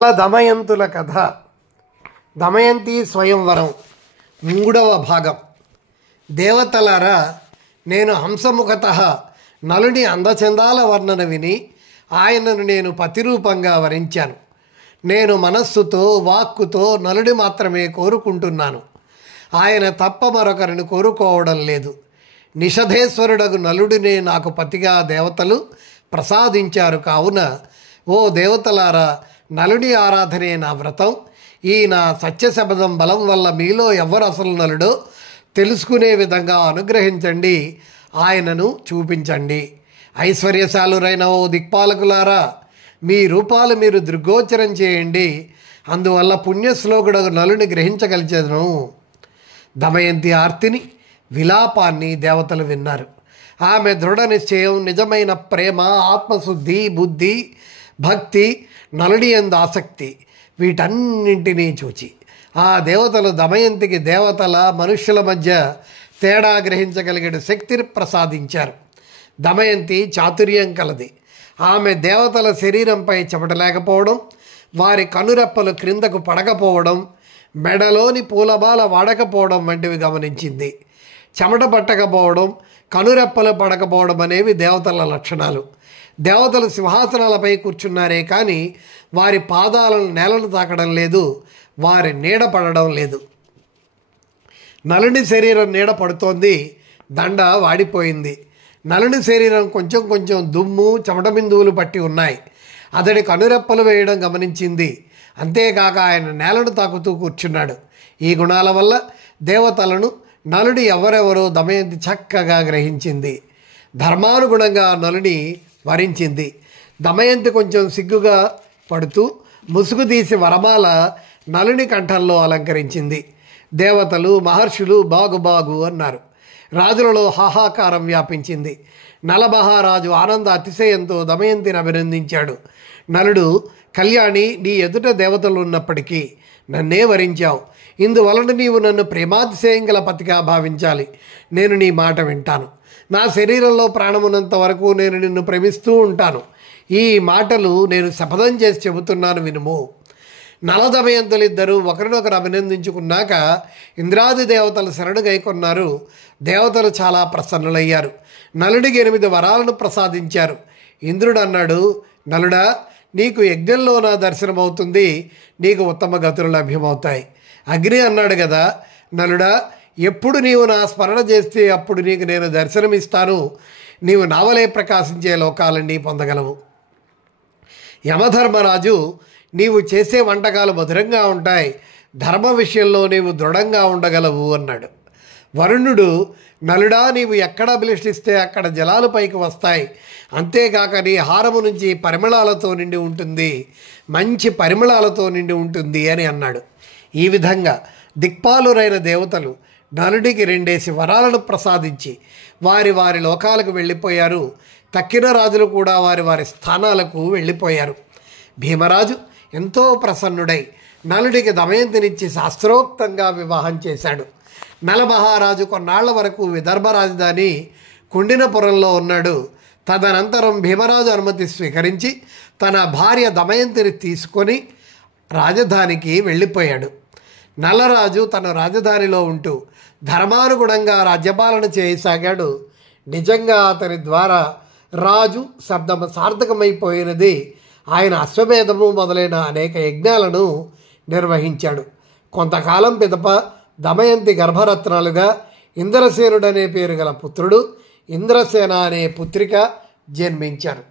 దమయంతుల కథ. దమయంతి స్వయంవరం 3వ భాగం. దేవతలారా, నేను హంసముఖత నలుని అందచందాల వర్ణన విని ఆయనను నేను పతిరూపంగా వరించాను. నేను మనస్సుతో వాక్కుతో నలుని మాత్రమే కోరుకుంటున్నాను. ఆయన తప్ప మరొకరిని కోరుకోవడం లేదు. నిషధేశ్వరుడగు నలుడినే నాకు పతిగా దేవతలు ప్రసాదించారు. కావున ఓ దేవతలారా, నలుని ఆరాధనే నా వ్రతం. ఈ నా సత్యశబదం బలం వల్ల మీలో ఎవరు అసలు నలుడో తెలుసుకునే విధంగా అనుగ్రహించండి, ఆయనను చూపించండి. ఐశ్వర్యశాలురైన ఓ దిక్పాలకులారా, మీ రూపాలు మీరు దృగ్గోచరం చేయండి. అందువల్ల పుణ్యశ్లోకుడగు నలుని గ్రహించగలిచెదను. దమయంతి ఆర్తిని, విలాపాన్ని దేవతలు విన్నారు. ఆమె దృఢ నిశ్చయం, నిజమైన ప్రేమ, ఆత్మశుద్ధి, బుద్ధి, భక్తి, నలుని యందు ఆసక్తి వీటన్నింటినీ చూచి ఆ దేవతలు దమయంతికి దేవతల మనుష్యుల మధ్య తేడా గ్రహించగలిగిన శక్తిని ప్రసాదించారు. దమయంతి చాతుర్యం కలది. ఆమె దేవతల శరీరంపై చెమటలేకపోవడం, వారి కనురెప్పలు క్రిందకు పడకపోవడం, మెడలోని పూలబాల వాడకపోవడం వంటివి గమనించింది. చెమట పట్టకపోవడం, కనురెప్పలు పడకపోవడం అనేవి దేవతల లక్షణాలు. దేవతలు సింహాసనాలపై కూర్చున్నారే కానీ వారి పాదాలను నేలను తాకడం లేదు, వారి నీడ పడడం లేదు. నలుని శరీరం నీడ పడుతోంది, దండ వాడిపోయింది. నలుని శరీరం కొంచెం కొంచెం దుమ్ము, చెమట బిందువులు పట్టి ఉన్నాయి. అతడి కనురెప్పలు వేయడం గమనించింది. అంతేకాక ఆయన నేలను తాకుతూ కూర్చున్నాడు. ఈ గుణాల వల్ల దేవతలను నలుడి ఎవరెవరో దమయంతి చక్కగా గ్రహించింది. ధర్మానుగుణంగా నలుని వరించింది. దమయంతి కొంచెం సిగ్గుగా పడుతూ ముసుగు తీసి వరమాల నలుని కంఠంలో అలంకరించింది. దేవతలు మహర్షులు బాగు బాగు అన్నారు. రాజులలో హాహాకారం వ్యాపించింది. నలమహారాజు ఆనంద అతిశయంతో దమయంతిని అభినందించాడు. నలుడు, కళ్యాణి, నీ ఎదుట దేవతలు ఉన్నప్పటికీ నన్నే వరించావు. ఇందువలన నీవు నన్ను ప్రేమాతిశయం గల పతిగా భావించాలి. నేను నీ మాట వింటాను. నా శరీరంలో ప్రాణమున్నంత వరకు నేను నిన్ను ప్రేమిస్తూ ఉంటాను. ఈ మాటలు నేను శపథం చేసి చెబుతున్నాను, వినుము. నలదమయంతులిద్దరూ ఒకరినొకరు అభినందించుకున్నాక ఇంద్రాది దేవతలు శరణు గైకొన్నారు. దేవతలు చాలా ప్రసన్నులయ్యారు. నలుడికి 8 వరాలను ప్రసాదించారు. ఇంద్రుడు అన్నాడు, నలుడా, నీకు యజ్ఞంలో నా దర్శనమవుతుంది, నీకు ఉత్తమ గతులు లభ్యమవుతాయి. అగ్ని అన్నాడు కదా, నలుడా, ఎప్పుడు నీవు నా స్మరణ చేస్తే అప్పుడు నీకు నేను దర్శనమిస్తాను. నీవు నావలే ప్రకాశించే లోకాలన్నీ పొందగలవు. యమధర్మరాజు, నీవు చేసే వంటకాలు మధురంగా ఉంటాయి, ధర్మ విషయంలో నీవు దృఢంగా ఉండగలవు అన్నాడు. వరుణుడు, నలుడా, నీవు ఎక్కడ అభిలషిస్తే అక్కడ జలాలు పైకి వస్తాయి. అంతేకాక నీ హారము నుంచి పరిమళాలతో నిండి ఉంటుంది, మంచి పరిమళాలతో నిండి ఉంటుంది అని అన్నాడు. ఈ విధంగా దిక్పాలురైన దేవతలు నలుడికి 2 వరాలను ప్రసాదించి వారి వారి లోకాలకు వెళ్ళిపోయారు. తక్కిన రాజులు కూడా వారి వారి స్థానాలకు వెళ్ళిపోయారు. భీమరాజు ఎంతో ప్రసన్నుడై నలుడికి దమయంతినిచ్చి శాస్త్రోక్తంగా వివాహం చేశాడు. నలమహారాజు కొన్నాళ్ల వరకు విదర్భ రాజధాని కుండినపురంలో ఉన్నాడు. తదనంతరం భీమరాజు అనుమతి స్వీకరించి తన భార్య దమయంతిని తీసుకొని రాజధానికి వెళ్ళిపోయాడు. నల్లరాజు తన రాజధానిలో ఉంటూ ధర్మానుగుణంగా రాజ్యపాలన చేయసాగాడు. నిజంగా అతని ద్వారా రాజు శబ్దం సార్థకమైపోయినది. ఆయన అశ్వమేధము మొదలైన అనేక యజ్ఞాలను నిర్వహించాడు. కొంతకాలం పిదప దమయంతి గర్భరత్నాలుగా ఇంద్రసేనుడనే పేరు గల పుత్రుడు, ఇంద్రసేన అనే పుత్రిక జన్మించారు.